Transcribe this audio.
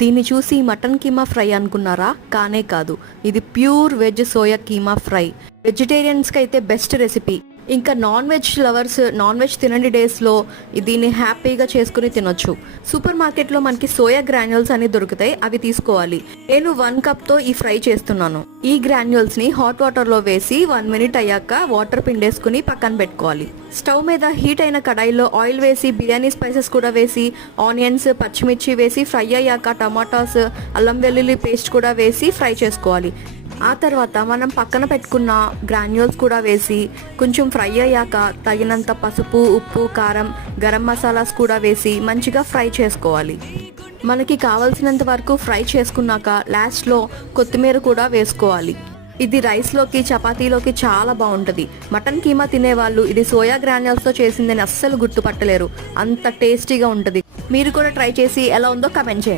దీన్ని చూసి mutton keema fry అనుకున్నారా? కానే కాదు, ఇది pure veg soya keema fry. వెజిటేరియన్స్కి అయితే బెస్ట్ రెసిపీ. ఇంకా non veg lovers non veg తినండి డేస్లో దీన్ని హ్యాపీగా చేసుకుని తినొచ్చు. సూపర్ మార్కెట్లో మనకి సోయా గ్రాన్యూల్స్ అని దొరుకుతాయి, అవి తీసుకోవాలి. నేను 1 కప్తో ఈ ఫ్రై చేస్తున్నాను. ఈ గ్రాన్యూల్స్ని హాట్ వాటర్లో వేసి 1 మినిట్ అయ్యాక వాటర్ పిండేసుకుని పక్కన పెట్టుకోవాలి. స్టవ్ మీద హీట్ అయిన కడాయిలో ఆయిల్ వేసి బిర్యానీ స్పైసెస్ కూడా వేసి ఆనియన్స్ పచ్చిమిర్చి వేసి ఫ్రై అయ్యాక టమాటాస్ అల్లం వెల్లుల్లి పేస్ట్ కూడా వేసి ఫ్రై చేసుకోవాలి. ఆ తర్వాత మనం పక్కన పెట్టుకున్న గ్రాన్యూల్స్ కూడా వేసి కొంచెం ఫ్రై అయ్యాక తగినంత పసుపు, ఉప్పు, కారం, గరం మసాలాస్ కూడా వేసి మంచిగా ఫ్రై చేసుకోవాలి. మనకి కావాల్సినంత వరకు ఫ్రై చేసుకున్నాక లాస్ట్లో కొత్తిమీర కూడా వేసుకోవాలి. ఇది రైస్లోకి చపాతీలోకి చాలా బాగుంటుంది. మటన్ కీమా తినేవాళ్ళు ఇది సోయా గ్రాన్యూల్స్తో చేసిందని అస్సలు గుర్తుపట్టలేరు, అంత టేస్టీగా ఉంటుంది. మీరు కూడా ట్రై చేసి ఎలా ఉందో కమెంట్ చేయండి.